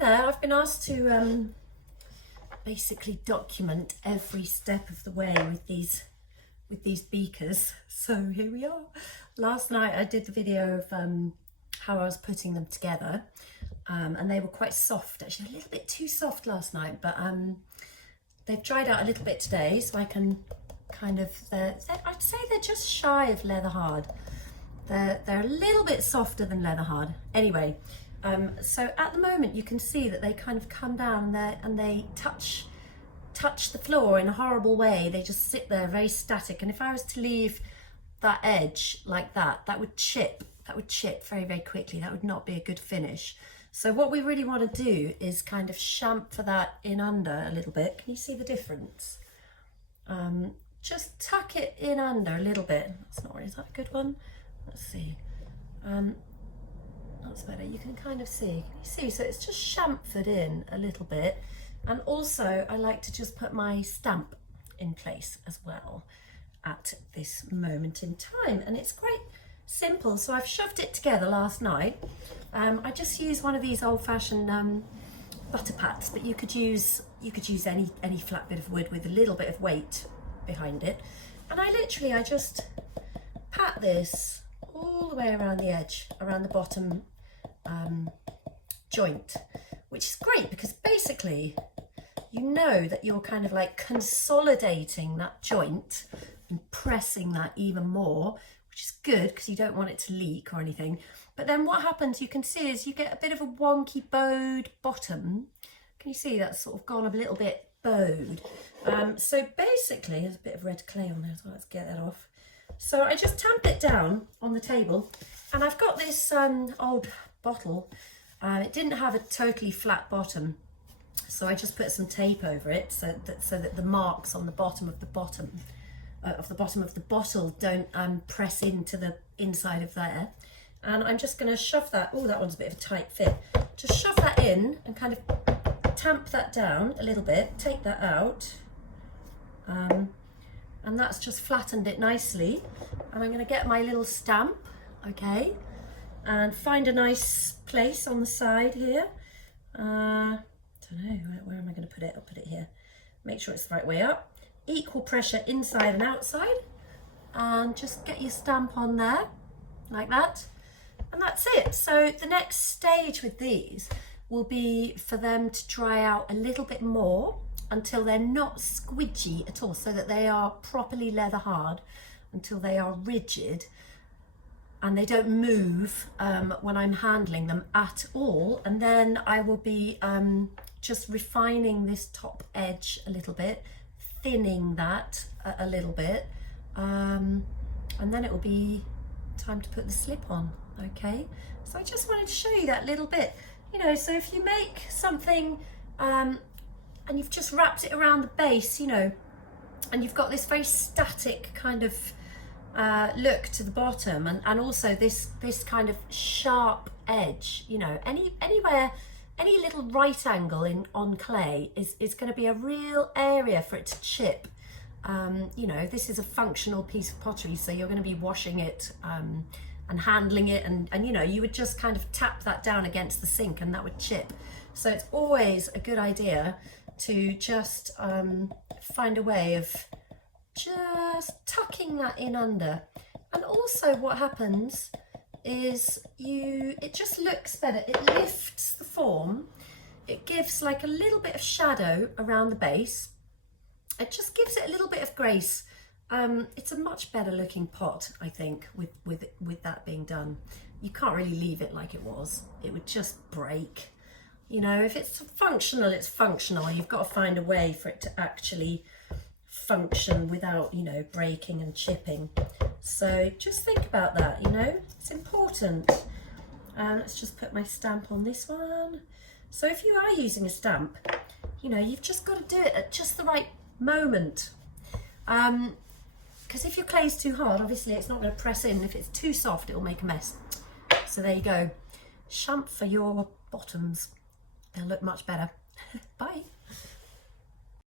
there. I've been asked to basically document every step of the way with these beakers. So here we are. Last night I did the video of how I was putting them together, and they were quite soft, actually a little bit too soft last night, but they've dried out a little bit today, so I can kind of, I'd say they're just shy of leather hard. They're a little bit softer than leather hard. Anyway, so at the moment you can see that they kind of come down there and they touch the floor in a horrible way. They just sit there very static, and if I was to leave that edge like that, that would chip very, very quickly. That would not be a good finish. So what we really want to do is kind of chamfer that in under a little bit. Can you see the difference? Just tuck it in under a little bit. That's not really, is that a good one? Let's see. That's better. You can kind of see. Can you see? So it's just chamfered in a little bit. And also I like to just put my stamp in place as well at this moment in time. And it's quite simple. So I've shoved it together last night. I just use one of these old-fashioned butter pats, but you could use any flat bit of wood with a little bit of weight behind it. And I just pat this all the way around the edge, around the bottom joint, which is great because basically you know that you're kind of like consolidating that joint and pressing that even more, which is good because you don't want it to leak or anything. But then what happens, you can see, is you get a bit of a wonky bowed bottom. Can you see that's sort of gone a little bit bowed? So basically, there's a bit of red clay on there as well. Let's get that off. So I just tamp it down on the table, and I've got this old bottle. It didn't have a totally flat bottom, so I just put some tape over it so that the marks on the bottom of the bottom of the bottle don't press into the inside of there. And I'm just going to shove that. Oh, that one's a bit of a tight fit. Just shove that in and kind of tamp that down a little bit. Take that out. And that's just flattened it nicely. And I'm going to get my little stamp, okay, and find a nice place on the side here. Don't know, where am I going to put it? I'll put it here. Make sure it's the right way up. Equal pressure inside and outside, and just get your stamp on there, like that. And that's it. So the next stage with these will be for them to dry out a little bit more until they're not squidgy at all, so that they are properly leather hard, until they are rigid and they don't move when I'm handling them at all. And then I will be just refining this top edge a little bit, thinning that a little bit, and then it will be time to put the slip on. Okay, so I just wanted to show you that little bit, you know. So if you make something and you've just wrapped it around the base, you know, and you've got this very static kind of look to the bottom, and also this kind of sharp edge, you know, anywhere, any little right angle on clay is going to be a real area for it to chip. You know, this is a functional piece of pottery, so you're going to be washing it and handling it, and you know, you would just kind of tap that down against the sink and that would chip. So it's always a good idea to just find a way of just tucking that in under. And also what happens is it just looks better. It lifts the form. It gives like a little bit of shadow around the base. It just gives it a little bit of grace. It's a much better looking pot, I think, with that being done. You can't really leave it like it was. It would just break. You know, if it's functional, it's functional. You've got to find a way for it to actually function without, you know, breaking and chipping. So just think about that, you know, it's important. Let's just put my stamp on this one. So if you are using a stamp, you know, you've just got to do it at just the right moment. Because if your clay's too hard, obviously it's not going to press in. If it's too soft, it'll make a mess. So there you go. Chamfer your bottoms. They'll look much better. Bye.